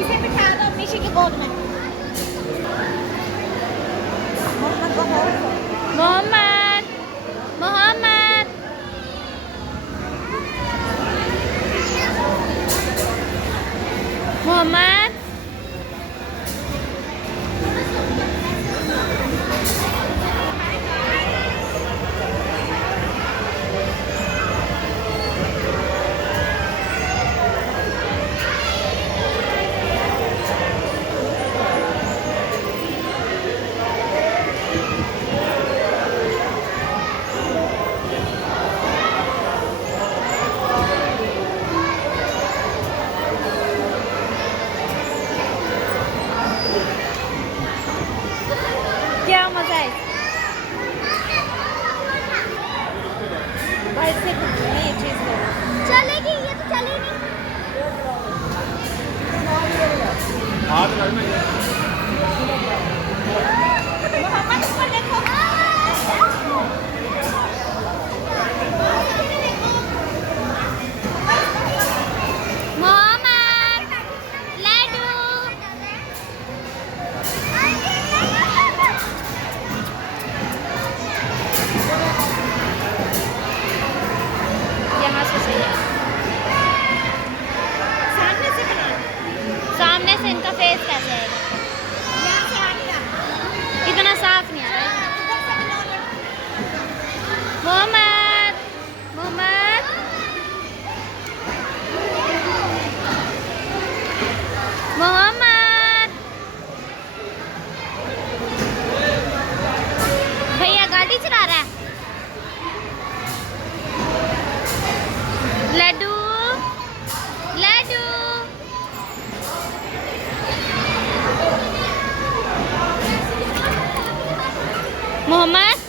इसे बिठा दो मीशी की गोद में। मोहम्मद मोहम्मद मोहम्मद क्या मजा है भाई से नहीं ये चीज चलेगी ये तो चली नहीं। मोहम्मद ऊपर देखो। मोहम्मद लड्डू यहाँ से सही है सामने से बना। सामने से इनका फेस कैसे आएगा यहाँ से आ गया। इतना साफ नहीं आ रहा है। मोहम्मद मोहम्मद मोहम्मद भैया गाड़ी चला रहा है। लड्डू लड्डू मोहम्मद